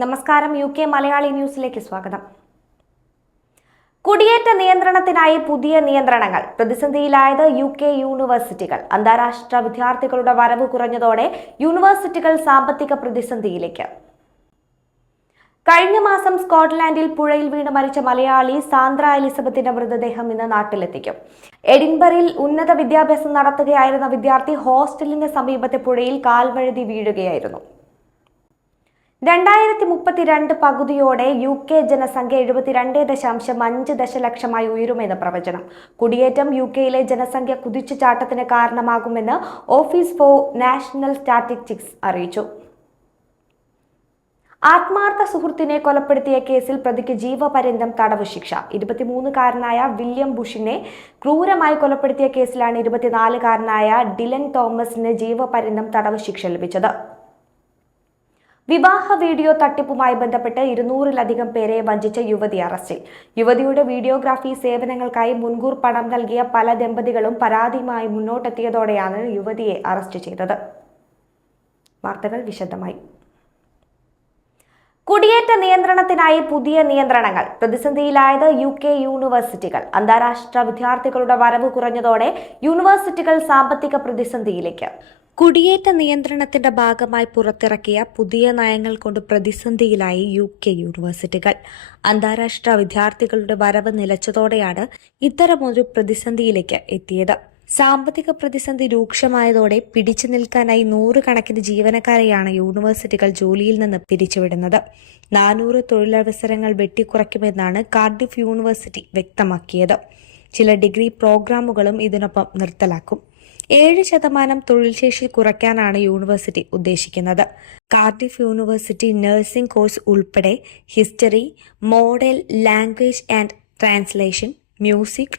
നമസ്കാരം. UK മലയാളി ന്യൂസിലേക്ക് സ്വാഗതം. കുടിയേറ്റ നിയന്ത്രണത്തിനായി പുതിയ നിയന്ത്രണങ്ങൾ. പ്രതിസന്ധിയിലായത് UK യൂണിവേഴ്സിറ്റികൾ. അന്താരാഷ്ട്ര വിദ്യാർത്ഥികളുടെ വരവ് കുറഞ്ഞതോടെ യൂണിവേഴ്സിറ്റികൾ സാമ്പത്തിക പ്രതിസന്ധിയിലേക്ക്. കഴിഞ്ഞ മാസം സ്കോട്ട്ലാൻഡിൽ പുഴയിൽ വീണ് മരിച്ച മലയാളി സാന്ദ്ര എലിസബത്തിന്റെ മൃതദേഹം ഇന്ന് നാട്ടിലെത്തിക്കും. എഡിൻബറിൽ ഉന്നത വിദ്യാഭ്യാസം നടത്തുകയായിരുന്ന വിദ്യാർത്ഥി ഹോസ്റ്റലിന് സമീപത്തെ പുഴയിൽ കാൽവഴുതി വീഴുകയായിരുന്നു. 2032 പകുതിയോടെ UK ജനസംഖ്യ 72.5 ദശലക്ഷമായി ഉയരുമെന്ന് പ്രവചനം. കുടിയേറ്റം UKയിലെ ജനസംഖ്യ കുതിച്ചുചാട്ടത്തിന് കാരണമാകുമെന്ന് ഓഫീസ് ഫോർ നാഷണൽ സ്റ്റാറ്റിസ്റ്റിക്സ് അറിയിച്ചു. ആത്മാർത്ഥ സുഹൃത്തിനെ കൊലപ്പെടുത്തിയ കേസിൽ പ്രതിക്ക് ജീവപര്യന്തം തടവ് ശിക്ഷ. 23-കാരനായ വില്യം ബുഷിനെ ക്രൂരമായി കൊലപ്പെടുത്തിയ കേസിലാണ് 24-കാരനായ ഡിലൻ തോമസിന് ജീവപര്യന്തം തടവ് ശിക്ഷ ലഭിച്ചത്. വിവാഹ വീഡിയോ തട്ടിപ്പുമായി ബന്ധപ്പെട്ട് 200-ലധികം പേരെ വഞ്ചിച്ച യുവതി അറസ്റ്റിൽ. യുവതിയുടെ വീഡിയോഗ്രാഫി സേവനങ്ങൾക്കായി മുൻകൂർ പണം നൽകിയ പല ദമ്പതികളും പരാതിയുമായി മുന്നോട്ടെത്തിയതോടെയാണ് യുവതിയെ അറസ്റ്റ് ചെയ്തത്. വാർത്തകൾ വിശദമായി. കുടിയേറ്റ നിയന്ത്രണത്തിനായി പുതിയ നിയന്ത്രണങ്ങൾ. പ്രതിസന്ധിയിലായത് UK യൂണിവേഴ്സിറ്റികൾ. അന്താരാഷ്ട്ര വിദ്യാർത്ഥികളുടെ വരവ് കുറഞ്ഞതോടെ യൂണിവേഴ്സിറ്റികൾ സാമ്പത്തിക പ്രതിസന്ധിയിലേക്ക്. കുടിയേറ്റ നിയന്ത്രണത്തിന്റെ ഭാഗമായി പുറത്തിറക്കിയ പുതിയ നയങ്ങൾ കൊണ്ട് പ്രതിസന്ധിയിലായി UK യൂണിവേഴ്സിറ്റികൾ. അന്താരാഷ്ട്ര വിദ്യാർത്ഥികളുടെ വരവ് നിലച്ചതോടെയാണ് ഇത്തരമൊരു പ്രതിസന്ധിയിലേക്ക് എത്തിയത്. സാമ്പത്തിക പ്രതിസന്ധി രൂക്ഷമായതോടെ പിടിച്ചു നിൽക്കാനായി 100 കണക്കിന് ജീവനക്കാരെയാണ് യൂണിവേഴ്സിറ്റികൾ ജോലിയിൽ നിന്ന് പിരിച്ചുവിടുന്നത്. 400 തൊഴിലവസരങ്ങൾ വെട്ടിക്കുറയ്ക്കുമെന്നാണ് കാർഡിഫ് യൂണിവേഴ്സിറ്റി വ്യക്തമാക്കിയത്. ചില ഡിഗ്രി പ്രോഗ്രാമുകളും ഇതിനൊപ്പം നിർത്തലാക്കും. 7% തൊഴിൽ ശേഷി കുറയ്ക്കാനാണ് യൂണിവേഴ്സിറ്റി ഉദ്ദേശിക്കുന്നത്. കാർഡിഫ് യൂണിവേഴ്സിറ്റി നഴ്സിംഗ് കോഴ്സ് ഉൾപ്പെടെ history, model language and translation, music,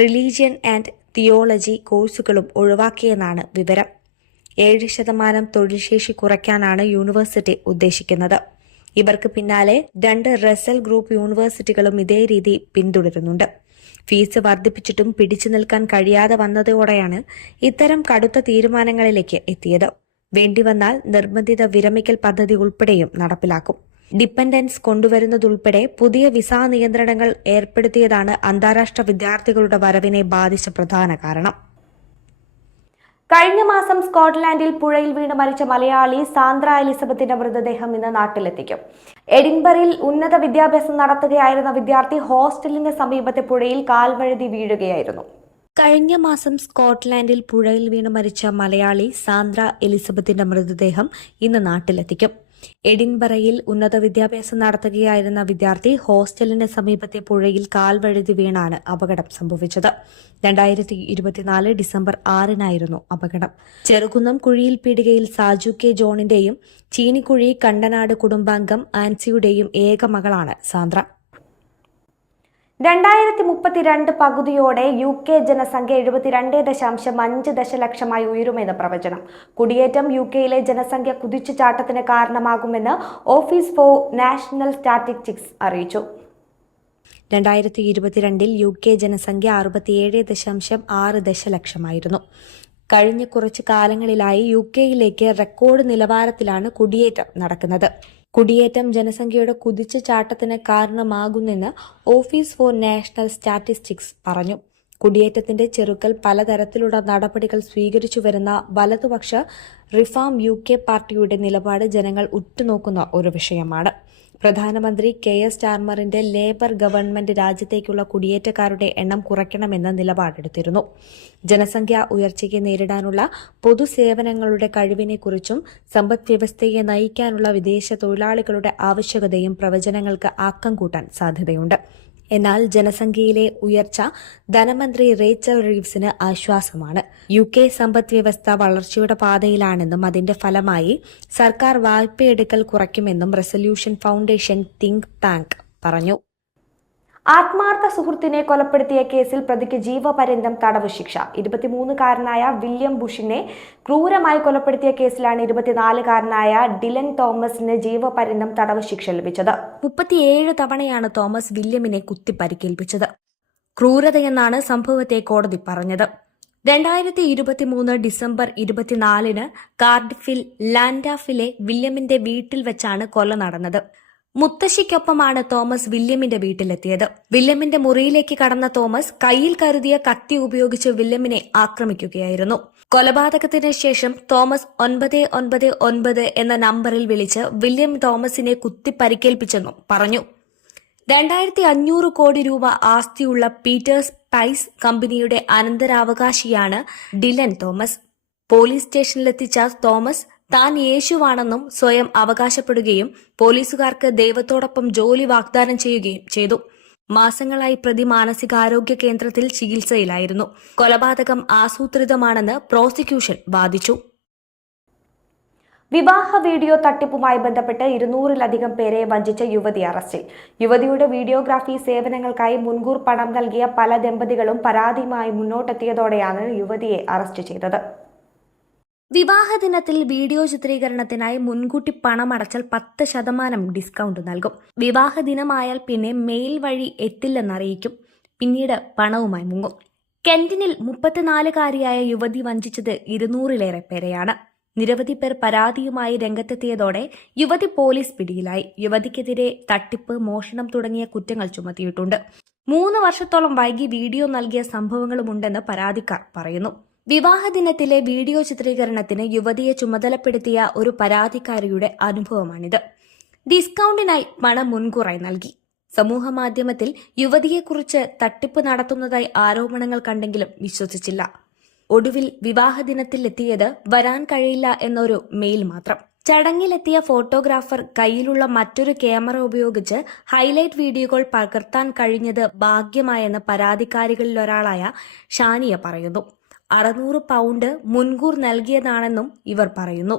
religion and theology കോഴ്സുകളും ഒഴിവാക്കിയെന്നാണ് വിവരം. 7% തൊഴിൽ ശേഷി കുറയ്ക്കാനാണ് യൂണിവേഴ്സിറ്റി ഉദ്ദേശിക്കുന്നത്. ഇവർക്ക് പിന്നാലെ 2 റസൽ ഗ്രൂപ്പ് യൂണിവേഴ്സിറ്റികളും ഇതേ രീതി പിന്തുടരുന്നുണ്ട്. ഫീസ് വർദ്ധിപ്പിച്ചിട്ടും പിടിച്ചു നിൽക്കാൻ കഴിയാതെ വന്നതോടെയാണ് ഇത്തരം കടുത്ത തീരുമാനങ്ങളിലേക്ക് എത്തിയത്. വേണ്ടിവന്നാൽ നിർബന്ധിത വിരമിക്കൽ പദ്ധതി ഉൾപ്പെടെയും നടപ്പിലാക്കും. ഡിപ്പെൻഡൻസ് കൊണ്ടുവരുന്നതുൾപ്പെടെ പുതിയ വിസ നിയന്ത്രണങ്ങൾ ഏർപ്പെടുത്തിയതാണ് അന്താരാഷ്ട്ര വിദ്യാർത്ഥികളുടെ വരവിനെ ബാധിച്ച പ്രധാന കാരണം. കഴിഞ്ഞ മാസം സ്കോട്ട്ലാൻഡിൽ പുഴയിൽ വീണ് മരിച്ച മലയാളി സാന്ദ്ര എലിസബത്തിന്റെ മൃതദേഹം ഇന്ന് നാട്ടിലെത്തിക്കും. എഡിൻബറിൽ ഉന്നത വിദ്യാഭ്യാസം നടത്തുകയായിരുന്ന വിദ്യാർത്ഥി ഹോസ്റ്റലിന് സമീപത്തെ പുഴയിൽ കാൽവഴുതി വീഴുകയായിരുന്നു. കഴിഞ്ഞ മാസം സ്കോട്ട്ലാൻഡിൽ പുഴയിൽ വീണ് മരിച്ച മലയാളി സാന്ദ്ര എലിസബത്തിന്റെ മൃതദേഹം ഇന്ന് നാട്ടിലെത്തിക്കും. എഡിൻബറയിൽ ഉന്നത വിദ്യാഭ്യാസം നടത്തുകയായിരുന്ന വിദ്യാർത്ഥി ഹോസ്റ്റലിന് സമീപത്തെ പുഴയിൽ കാൽവഴുതി വീണാണ് അപകടം സംഭവിച്ചത്. 2024 ഡിസംബർ 6-നായിരുന്നു അപകടം. ചെറുകുന്നം കുഴിയിൽ പീടികയിൽ സാജു കെ ജോണിന്റെയും ചീനിക്കുഴി കണ്ടനാട് കുടുംബാംഗം ആൻസിയുടെയും ഏക മകളാണ് സാന്ദ്ര. 2032 പകുതിയോടെ UK ജനസംഖ്യ 72.5 ദശലക്ഷമായി ഉയരുമെന്ന് പ്രവചനം. കുടിയേറ്റം UKയിലെ ജനസംഖ്യ കുതിച്ചുചാട്ടത്തിന് കാരണമാകുമെന്ന് ഓഫീസ് ഫോർ നാഷണൽ സ്റ്റാറ്റിസ്റ്റിക്സ് അറിയിച്ചു. 2022 UK ജനസംഖ്യ 67.6 ദശലക്ഷമായിരുന്നു. കഴിഞ്ഞ കുറച്ചു കാലങ്ങളിലായി UKയിലേക്ക് റെക്കോർഡ് നിലവാരത്തിലാണ് കുടിയേറ്റം നടക്കുന്നത്. കുടിയേറ്റം ജനസംഖ്യയുടെ കുതിച്ചു ചാട്ടത്തിന് കാരണമാകുന്നെന്ന് ഓഫീസ് ഫോർ നാഷണൽ സ്റ്റാറ്റിസ്റ്റിക്സ് പറഞ്ഞു. കുടിയേറ്റത്തിന്റെ ചെറുക്കൽ പലതരത്തിലുള്ള നടപടികൾ സ്വീകരിച്ചു വരുന്ന വലതുപക്ഷ റിഫാം UK പാർട്ടിയുടെ നിലപാട് ജനങ്ങൾ ഉറ്റുനോക്കുന്ന ഒരു വിഷയമാണ്. പ്രധാനമന്ത്രി KS സ്റ്റാർമറിന്റെ ലേബർ ഗവൺമെന്റ് രാജ്യത്തേക്കുള്ള കുടിയേറ്റക്കാരുടെ എണ്ണം കുറയ്ക്കണമെന്ന് നിലപാടെടുത്തിരുന്നു. ജനസംഖ്യാ ഉയർച്ചയ്ക്ക് നേരിടാനുള്ള പൊതുസേവനങ്ങളുടെ കഴിവിനെക്കുറിച്ചും സമ്പദ്വ്യവസ്ഥയെ നയിക്കാനുള്ള വിദേശ തൊഴിലാളികളുടെ ആവശ്യകതയും പ്രവചനങ്ങൾക്ക് ആക്കം കൂട്ടാൻ സാധ്യതയുണ്ട്. എന്നാൽ ജനസംഖ്യയിലെ ഉയർച്ച ധനമന്ത്രി റേച്ചൽ റീവ്സിന് ആശ്വാസമാണ്. UK സമ്പദ്വ്യവസ്ഥ വളർച്ചയുടെ പാതയിലാണെന്നും അതിന്റെ ഫലമായി സർക്കാർ വായ്പയെടുക്കൽ കുറയ്ക്കുമെന്നും റെസല്യൂഷൻ ഫൗണ്ടേഷൻ തിങ്ക് ടാങ്ക് പറഞ്ഞു. ആത്മാർത്ഥ സുഹൃത്തിനെ കൊലപ്പെടുത്തിയ കേസിൽ പ്രതിക്ക് ജീവപര്യന്തം തടവ് ശിക്ഷ. 23-കാരനായ വില്യം ബുഷിനെ ക്രൂരമായി കൊലപ്പെടുത്തിയ കേസിലാണ് 24-കാരനായ ഡിലൻ തോമസിന് ജീവപര്യന്തം തടവ് ശിക്ഷ ലഭിച്ചത്. 37 തവണയാണ് തോമസ് വില്യമിനെ കുത്തി പരിക്കേൽപ്പിച്ചത്. ക്രൂരതയെന്നാണ് സംഭവത്തെ കോടതി പറഞ്ഞത്. 2023 ഡിസംബർ 24 കാർഡിഫിൽ ലാൻഡാഫിലെ വില്യമിന്റെ വീട്ടിൽ വെച്ചാണ് കൊല നടന്നത്. മുത്തശ്ശിക്കൊപ്പമാണ് തോമസ് വില്യമിന്റെ വീട്ടിലെത്തിയത്. വില്യമിന്റെ മുറിയിലേക്ക് കടന്ന തോമസ് കയ്യിൽ കരുതിയ കത്തി ഉപയോഗിച്ച് വില്യമിനെ ആക്രമിക്കുകയായിരുന്നു. കൊലപാതകത്തിന് ശേഷം തോമസ് 999 എന്ന നമ്പറിൽ വിളിച്ച് വില്യം തോമസിനെ കുത്തി പരിക്കേൽപ്പിച്ചെന്നും പറഞ്ഞു. 2500 കോടി രൂപ ആസ്തിയുള്ള പീറ്റേഴ്സ് പൈസ് കമ്പനിയുടെ അനന്തരാവകാശിയാണ് ഡിലൻ തോമസ്. പോലീസ് സ്റ്റേഷനിലെത്തിച്ച തോമസ് താൻ യേശുവാണെന്നും സ്വയം അവകാശപ്പെടുകയും പോലീസുകാർക്ക് ദൈവത്തോടൊപ്പം ജോലി വാഗ്ദാനം ചെയ്യുകയും ചെയ്തു. മാസങ്ങളായി പ്രതി മാനസികാരോഗ്യ കേന്ദ്രത്തിൽ ചികിത്സയിലായിരുന്നു. കൊലപാതകം ആസൂത്രിതമാണെന്ന് പ്രോസിക്യൂഷൻ വാദിച്ചു. വിവാഹ വീഡിയോ തട്ടിപ്പുമായി ബന്ധപ്പെട്ട് 200-ലധികം പേരെ വഞ്ചിച്ച യുവതി അറസ്റ്റിൽ. യുവതിയുടെ വീഡിയോഗ്രാഫി സേവനങ്ങൾക്കായി മുൻകൂർ പണം നൽകിയ പല ദമ്പതികളും പരാതിയുമായി മുന്നോട്ടെത്തിയതോടെയാണ് യുവതിയെ അറസ്റ്റ് ചെയ്തത്. വിവാഹ ദിനത്തിൽ വീഡിയോ ചിത്രീകരണത്തിനായി മുൻകൂട്ടി പണമടച്ചാൽ 10% ഡിസ്കൗണ്ട് നൽകും. വിവാഹ ദിനമായാൽ പിന്നെ മെയിൽ വഴി എത്തില്ലെന്നറിയിക്കും. പിന്നീട് പണവുമായി മുങ്ങും. കെന്റിനിൽ 34-കാരിയായ യുവതി വഞ്ചിച്ചത് 200-ലേറെ പേരെയാണ്. നിരവധി പേർ പരാതിയുമായി രംഗത്തെത്തിയതോടെ യുവതി പോലീസ് പിടിയിലായി. യുവതിക്കെതിരെ തട്ടിപ്പ്, മോഷണം തുടങ്ങിയ കുറ്റങ്ങൾ ചുമത്തിയിട്ടുണ്ട്. 3 വർഷത്തോളം വൈകി വീഡിയോ നൽകിയ സംഭവങ്ങളുമുണ്ടെന്ന് പരാതിക്കാർ പറയുന്നു. വിവാഹ ദിനത്തിലെ വീഡിയോ ചിത്രീകരണത്തിന് യുവതിയെ ചുമതലപ്പെടുത്തിയ ഒരു പരാതിക്കാരിയുടെ അനുഭവമാണിത്. ഡിസ്കൗണ്ടിനായി പണം മുൻകൂറായി നൽകി. സമൂഹമാധ്യമത്തിൽ യുവതിയെക്കുറിച്ച് തട്ടിപ്പ് നടത്തുന്നതായി ആരോപണങ്ങൾ കണ്ടെങ്കിലും വിശ്വസിച്ചില്ല. ഒടുവിൽ വിവാഹ ദിനത്തിലെത്തിയത് വരാൻ കഴിയില്ല എന്നൊരു മെയിൽ മാത്രം. ചടങ്ങിലെത്തിയ ഫോട്ടോഗ്രാഫർ കയ്യിലുള്ള മറ്റൊരു ക്യാമറ ഉപയോഗിച്ച് ഹൈലൈറ്റ് വീഡിയോകൾ പകർത്താൻ കഴിഞ്ഞത് ഭാഗ്യമായെന്ന് പരാതിക്കാരികളിലൊരാളായ ഷാനിയ പറയുന്നു. 600 പൗണ്ട് മുൻകൂർ നൽകിയതാണെന്നും ഇവർ പറയുന്നു.